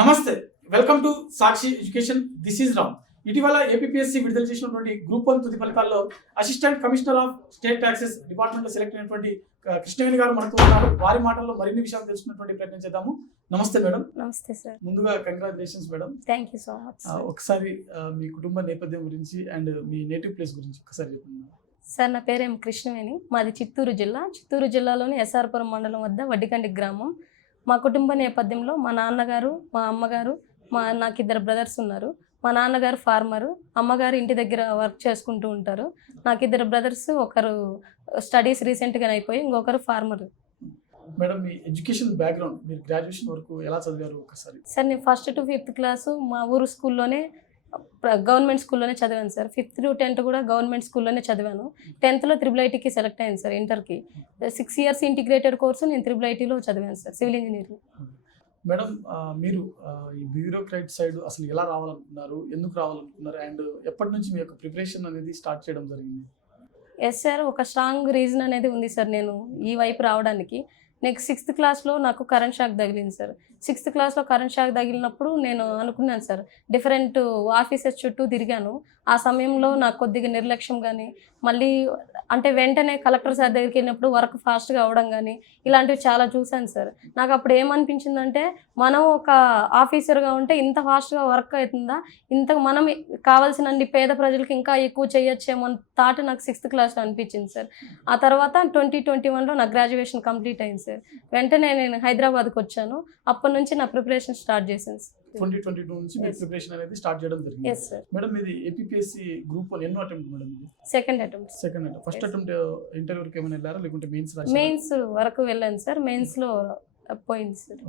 నమస్తే, welcome to Sakshi education. This is Ram. ఇటీవల APSC విడుదల చేసినటువంటి గ్రూప్ 1 తుది ఫలితాల్లో assistant commissioner of state taxes department లో సెలెక్ట్ అయినటువంటి కృష్ణవేణి గారు మనకు ఉన్నారు. వారి మాటల్లో మరిన్ని విషయాలు తెలుసుకున్నటువంటి ప్రయత్నం చేద్దాము. నమస్తే మేడం. నమస్తే సార్. ముందుగా congratulations madam. Thank you so much. ఒకసారి మీ కుటుంబ నేపథ్యం గురించి అండ్ మీ నేటివ్ ప్లేస్ గురించి ఒకసారి చెప్పండి. సార్ నా పేరేం కృష్ణవేణి, మాది చిత్తూరు జిల్లాలోని ఎస్ఆర్పురం మండలం వద్ద వడ్డికండి గ్రామం. మా కుటుంబ నేపథ్యంలో మా నాన్నగారు, మా అమ్మగారు, నాకు ఇద్దరు బ్రదర్స్ ఉన్నారు. మా నాన్నగారు ఫార్మరు, అమ్మగారు ఇంటి దగ్గర వర్క్ చేసుకుంటూ ఉంటారు. నాకు ఇద్దరు బ్రదర్స్, ఒకరు స్టడీస్ రీసెంట్గా అయిపోయి ఇంకొకరు ఫార్మరు. మేడం, మీ ఎడ్యుకేషన్ బ్యాక్గ్రౌండ్, మీరు గ్రాడ్యుయేషన్ వరకు ఎలా చదివారు ఒకసారి? సార్ నేను 1st to 5th క్లాసు మా ఊరు స్కూల్లోనే, గవర్నమెంట్ స్కూల్లోనే చదివాను సార్. 5th to 10th కూడా గవర్నమెంట్ స్కూల్లోనే చదివాను. 10thలో IIITకి సెలెక్ట్ అయింది సార్. ఇంటర్కి 6 years ఇంటిగ్రేటెడ్ కోర్సు నేను IIITలో చదివాను సార్, సివిల్ ఇంజనీరింగ్. మేడం, మీరు ఈ బ్యూరోక్రాట్ సైడ్ అసలు ఎలా రావాలనుకున్నారు, ఎందుకు రావాలనుకున్నారు, అండ్ ఎప్పటి నుంచి మీ యొక్క ప్రిపరేషన్ అనేది స్టార్ట్ చేయడం జరిగింది? ఎస్ సార్, ఒక స్ట్రాంగ్ రీజన్ అనేది ఉంది సార్ నేను ఈ వైపు రావడానికి. నెక్స్ట్ 6th క్లాస్లో నాకు కరెంట్ షాక్ తగిలింది సార్. 6th క్లాస్లో కరెంట్ షాక్ తగిలినప్పుడు నేను అనుకున్నాను సార్, డిఫరెంట్ ఆఫీసెస్ చుట్టూ తిరిగాను. ఆ సమయంలో నాకు కొద్దిగా నిర్లక్ష్యం కానీ, మళ్ళీ అంటే వెంటనే కలెక్టర్ సార్ దగ్గరికి వెళ్ళినప్పుడు వర్క్ ఫాస్ట్గా అవ్వడం కానీ, ఇలాంటివి చాలా చూశాను సార్. నాకు అప్పుడు ఏమనిపించిందంటే, మనం ఒక ఆఫీసర్గా ఉంటే ఇంత ఫాస్ట్గా వర్క్ అవుతుందా, మనం కావాల్సినన్ని పేద ప్రజలకు ఇంకా ఎక్కువ చేయొచ్చేమో అని థాట్ నాకు 6th క్లాస్లో అనిపించింది సార్. ఆ తర్వాత 2021లో నా గ్రాడ్యుయేషన్ కంప్లీట్ అయింది సార్. వెంటనే నేను హైదరాబాద్కి వచ్చాను. అప్పటి నుంచి నా ప్రిపరేషన్ స్టార్ట్ చేశాను సార్. 2022 నుంచి మీ ప్రిపరేషన్ అనేది స్టార్ట్ చేయడం జరిగింది. Yes sir. మేడం, ఇది ఏపీఎస్సీ గ్రూప్ 1 ఎన్నో అటెంప్ట్ మేడం? ఇది సెకండ్ అటెంప్ట్. ఫస్ట్ అటెంప్ట్ ఇంటర్వ్యూకి ఏమైనా వెళ్ళారా, లేకుంటే మెయిన్స్ మెయిన్స్ వరకు వెళ్ళాను సార్. మెయిన్స్లో పోయింది సార్.